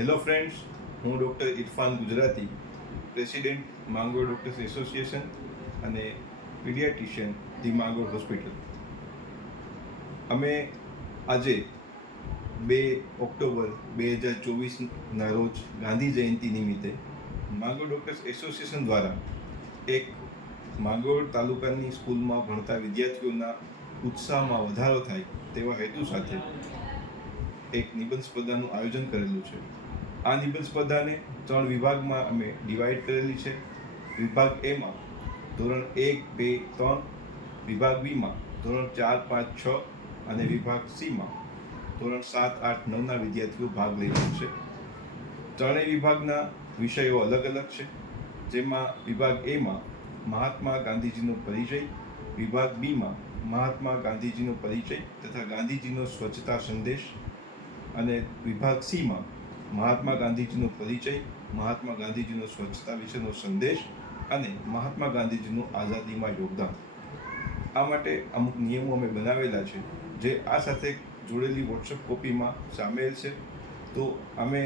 Hello friends, હું doctor Irfan Gujarati, president Mangrol doctors association અને paediatrician the Mangrol hospital. અમે આજે 2 ઓક્ટોબર 2024ના રોજ ગાંધી જયંતિ નિમિત્તે માંગરોળ ડૉક્ટર્સ એસોસિએશન દ્વારા એક માંગરોળ તાલુકાની સ્કૂલમાં ભણતા વિદ્યાર્થીઓના ઉત્સાહમાં વધારો થાય તેવા હેતુ સાથે એક નિબંધ સ્પર્ધાનું આયોજન કરેલું છે. આ નિબંધ સ્પર્ધાને 3 વિભાગમાં અમે ડિવાઈડ કરેલી છે. વિભાગ એમાં ધોરણ 1, 2, 3, વિભાગ બીમાં ધોરણ 4, 5, 6 અને વિભાગ સીમાં ધોરણ 7, 8, 9ના વિદ્યાર્થીઓ ભાગ લઈ રહ્યા છે. ત્રણેય વિભાગના વિષયો અલગ અલગ છે, જેમાં વિભાગ એમાં મહાત્મા ગાંધીજીનો પરિચય, વિભાગ બીમાં મહાત્મા ગાંધીજીનો પરિચય તથા ગાંધીજીનો સ્વચ્છતા સંદેશ અને વિભાગ સીમાં મહાત્મા ગાંધીજીનો પરિચય, મહાત્મા ગાંધીજીનો સ્વચ્છતા વિશેનો સંદેશ અને મહાત્મા ગાંધીજીનું આઝાદીમાં યોગદાન. આ માટે અમુક નિયમો અમે બનાવેલા છે, જે આ સાથે જોડેલી વોટ્સઅપ કોપીમાં સામેલ છે. તો અમે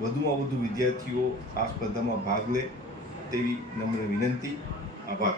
વધુમાં વધુ વિદ્યાર્થીઓ આ સ્પર્ધામાં ભાગ લે તેવી નમ્ર વિનંતી. આભાર.